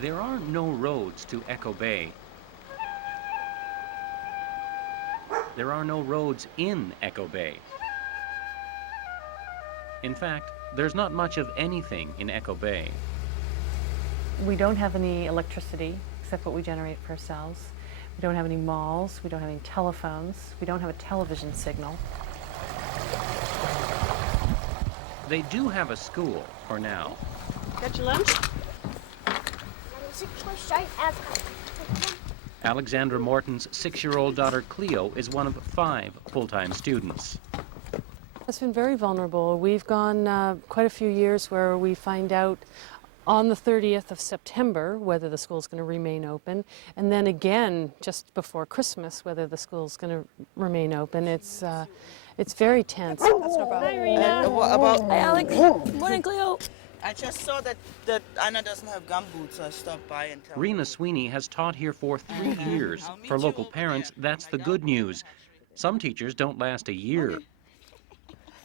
There are no roads to Echo Bay. There are no roads in Echo Bay. In fact, there's not much of anything in Echo Bay. We don't have any electricity except what we generate for ourselves. We don't have any malls. We don't have any telephones. We don't have a television signal. They do have a school for now. Got your lunch? Alexandra Morton's 6-year-old daughter Cleo is one of 5 full-time students. It's been very vulnerable. We've gone quite a few years where we find out on the 30th of September whether the school's going to remain open, and then again just before Christmas whether the school's going to remain open. It's very tense. That's no problem. Hi, Rena. What about Hi, Alex. Morning, Cleo. I just saw that Anna doesn't have gum boots, so I stopped by and told Rena Sweeney has taught here for 3 years. For local parents, that's the good news. Some teachers don't last a year.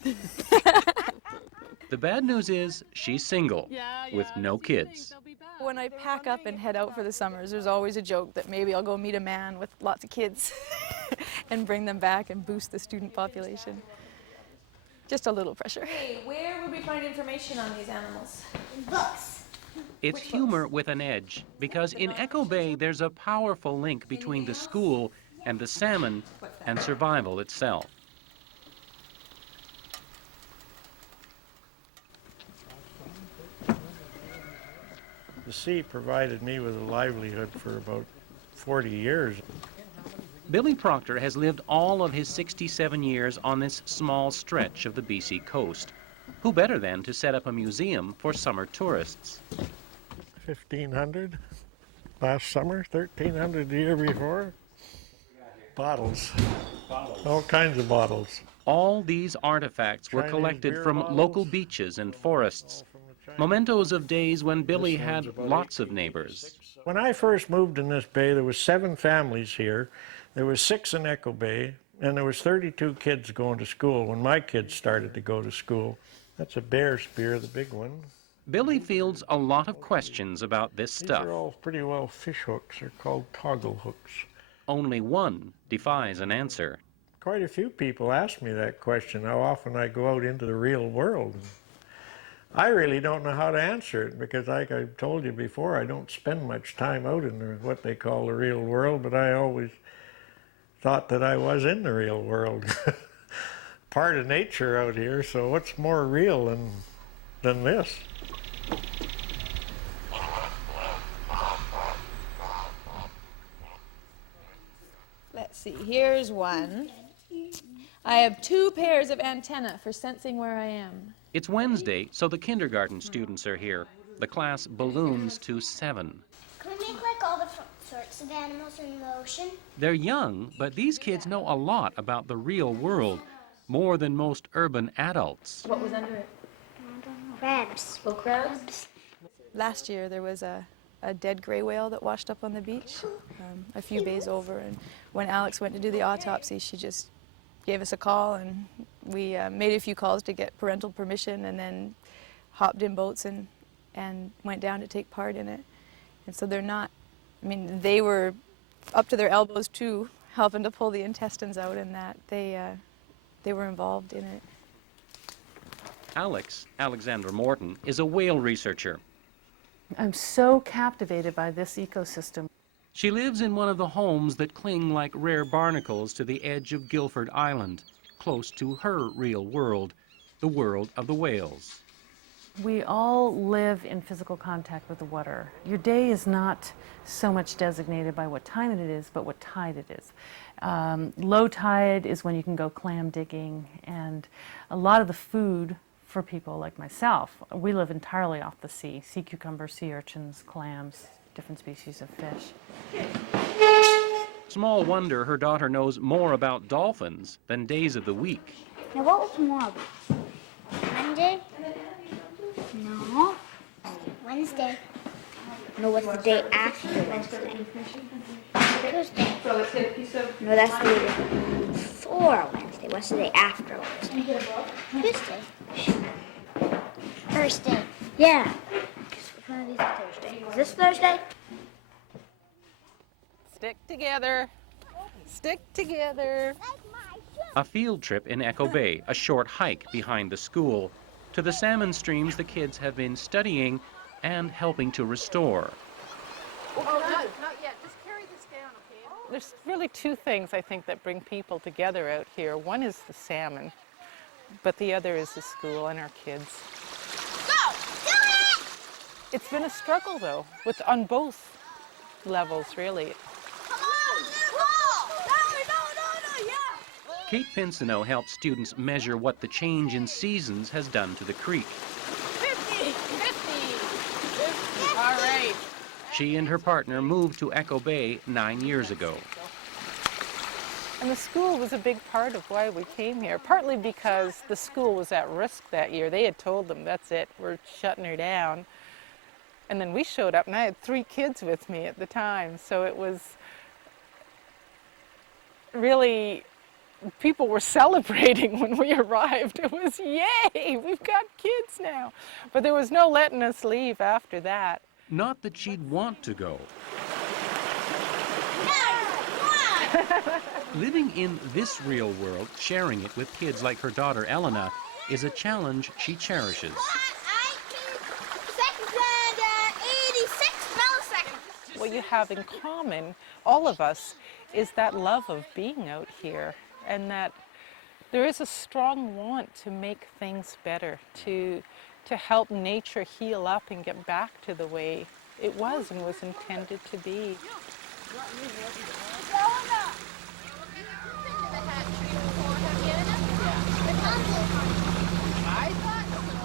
The bad news is she's single, with no kids. When I pack up and head out for the summers, there's always a joke that maybe I'll go meet a man with lots of kids and bring them back and boost the student population. Just a little pressure. Hey, where would we find information on these animals? In books. It's humor with an edge, because in Echo Bay there's a powerful link between the school and the salmon and survival itself. The sea provided me with a livelihood for about 40 years. Billy Proctor has lived all of his 67 years on this small stretch of the BC coast. Who better than to set up a museum for summer tourists? 1,500 last summer, 1,300 the year before. Bottles, all kinds of bottles. All these artifacts were Chinese collected beer from bottles. local beaches and forests. Mementos of days when Billy had lots of neighbors. When I first moved in this bay, there was 7 families here. There was 6 in Echo Bay, and there was 32 kids going to school when my kids started to go to school. That's a bear spear, the big one. Billy fields a lot of questions about this These stuff. are all pretty well fish hooks. They're called toggle hooks. Only one defies an answer. Quite a few people ask me that question, how often I go out into the real world. I really don't know how to answer it because, like I told you before, I don't spend much time out in what they call the real world, but I always thought that I was in the real world. Part of nature out here, so what's more real than this? Let's see, here's one. I have 2 pairs of antennae for sensing where I am. It's Wednesday, so the kindergarten students are here. The class balloons to 7. Can we make like all different sorts of animals in the ocean? They're young, but these kids know a lot about the real world, more than most urban adults. What was under it? Crabs. Oh, crabs? Last year there was a dead gray whale that washed up on the beach a few bays over, and when Alex went to do the autopsy, she just gave us a call, and we made a few calls to get parental permission, and then hopped in boats and went down to take part in it. And so they're not, I mean, they were up to their elbows too, helping to pull the intestines out, and that they were involved in it. Alexandra Morton, is a whale researcher. I'm so captivated by this ecosystem. She lives in one of the homes that cling like rare barnacles to the edge of Guilford Island, close to her real world, the world of the whales. We all live in physical contact with the water. Your day is not so much designated by what time it is, but what tide it is. Low tide is when you can go clam digging, and a lot of the food for people like myself, we live entirely off the sea. Sea cucumbers, sea urchins, clams, different species of fish. Small wonder her daughter knows more about dolphins than days of the week. Now what was tomorrow? Monday? No. Wednesday. No, what's the day after Wednesday? Tuesday. No, that's the day before Wednesday. What's the day after Wednesday? Tuesday. Thursday. Yeah. Which one of these is Thursday? Is this Thursday? Stick together. Stick together. A field trip in Echo Bay, a short hike behind the school, to the salmon streams the kids have been studying and helping to restore. Oh, not yet. Just carry this down, okay? There's really two things I think that bring people together out here. One is the salmon, but the other is the school and our kids. Go! Do it! It's been a struggle, though, on both levels, really. Come on! No, yeah! Kate Pinsino helps students measure what the change in seasons has done to the creek. 50! 50! All right. She and her partner moved to Echo Bay 9 years ago. And the school was a big part of why we came here, partly because the school was at risk that year. They had told them, that's it, we're shutting her down. And then we showed up, and I had 3 kids with me at the time, so it was really, people were celebrating when we arrived. It was, yay, we've got kids now. But there was no letting us leave after that. Not that she'd want to go. Living in this real world, sharing it with kids like her daughter Elena, is a challenge she cherishes. What you have in common, all of us, is that love of being out here, and that there is a strong want to make things better, to help nature heal up and get back to the way it was and was intended to be.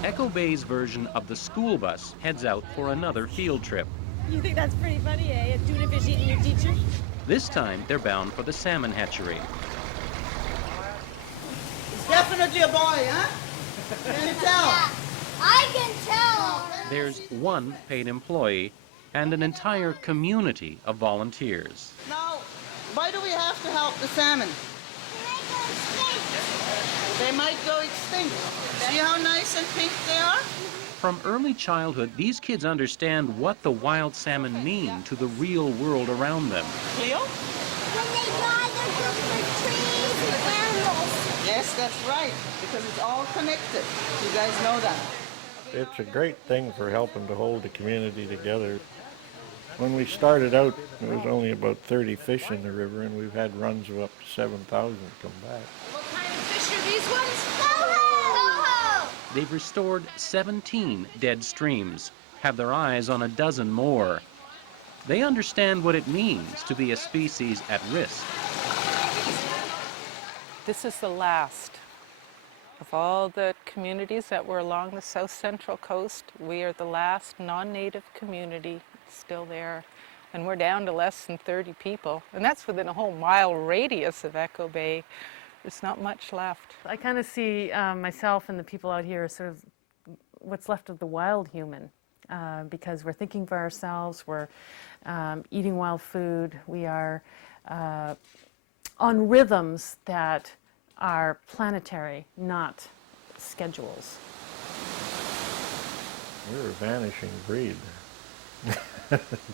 Echo Bay's version of the school bus heads out for another field trip. You think that's pretty funny, eh? A tuna fish eating your teacher? This time, they're bound for the salmon hatchery. It's definitely a boy, huh? Can you tell? Yeah, I can tell. There's one paid employee and an entire community of volunteers. Now, why do we have to help the salmon? They might go extinct. See how nice and pink they are? From early childhood, these kids understand what the wild salmon mean to the real world around them. Cleo? When they die, they're good for trees and animals. Yes, that's right, because it's all connected. You guys know that. It's a great thing for helping to hold the community together. When we started out, there was only about 30 fish in the river, and we've had runs of up to 7,000 come back. What kind of fish are these ones? Coho! They've restored 17 dead streams, have their eyes on a dozen more. They understand what it means to be a species at risk. This is the last of all the communities that were along the south central coast. We are the last non-native community still there, and we're down to less than 30 people, and that's within a whole mile radius of Echo Bay. There's not much left. I kind of see myself and the people out here as sort of what's left of the wild human, because we're thinking for ourselves, we're eating wild food, we are on rhythms that are planetary, not schedules. We're a vanishing breed.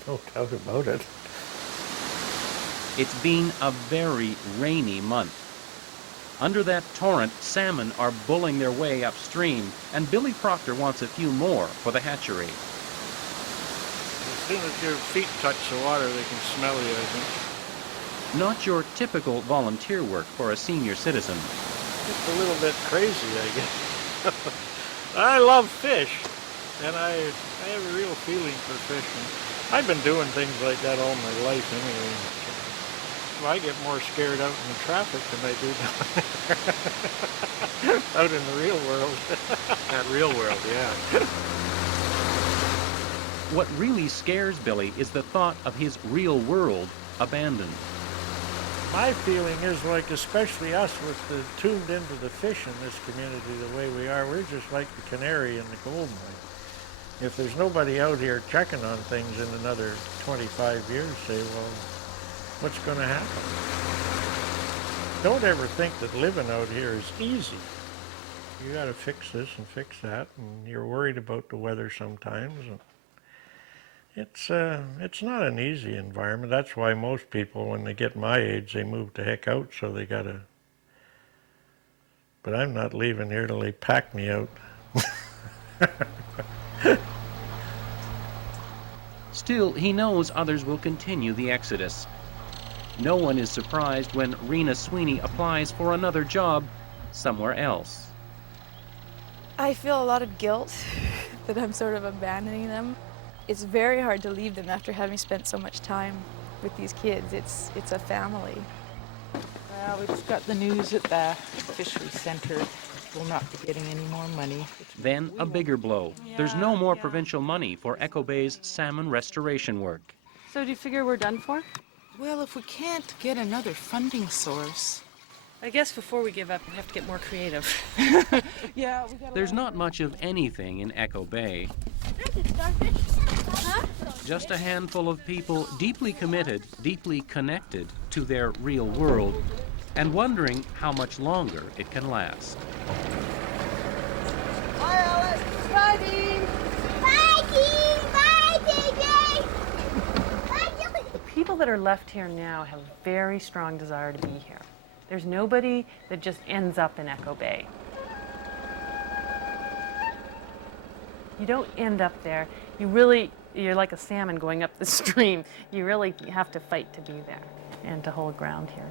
No doubt about it. It's been a very rainy month. Under that torrent, salmon are bulling their way upstream, and Billy Proctor wants a few more for the hatchery. As soon as your feet touch the water, they can smell you, I think. Not your typical volunteer work for a senior citizen. It's a little bit crazy, I guess. I love fish, and I have a real feeling for fishing. I've been doing things like that all my life anyway. I get more scared out in the traffic than I do down there. Out in the real world. That real world, yeah. What really scares Billy is the thought of his real world abandoned. My feeling is, like, especially us tuned into the fish in this community the way we are, we're just like the canary in the gold mine. If there's nobody out here checking on things in another 25 years, say, well, what's going to happen? Don't ever think that living out here is easy. You got to fix this and fix that, and you're worried about the weather sometimes. And It's not an easy environment. That's why most people, when they get my age, they move the heck out, so they gotta... But I'm not leaving here till they pack me out. Still, he knows others will continue the exodus. No one is surprised when Rena Sweeney applies for another job somewhere else. I feel a lot of guilt that I'm sort of abandoning them. It's very hard to leave them after having spent so much time with these kids. It's a family. Well, we just got the news that the fishery center will not be getting any more money. Then a bigger blow. There's no more provincial money for Echo Bay's salmon restoration work. So do you figure we're done for? Well, if we can't get another funding source. I guess before we give up, we have to get more creative. Yeah, we got There's not much of anything in Echo Bay. Just a handful of people deeply committed, deeply connected to their real world, and wondering how much longer it can last. Bye, Alice. Bye, Dean. Bye, Dean. Bye, JJ. Bye, Joey. The people that are left here now have a very strong desire to be here. There's nobody that just ends up in Echo Bay. You don't end up there. You're like a salmon going up the stream. You really have to fight to be there and to hold ground here.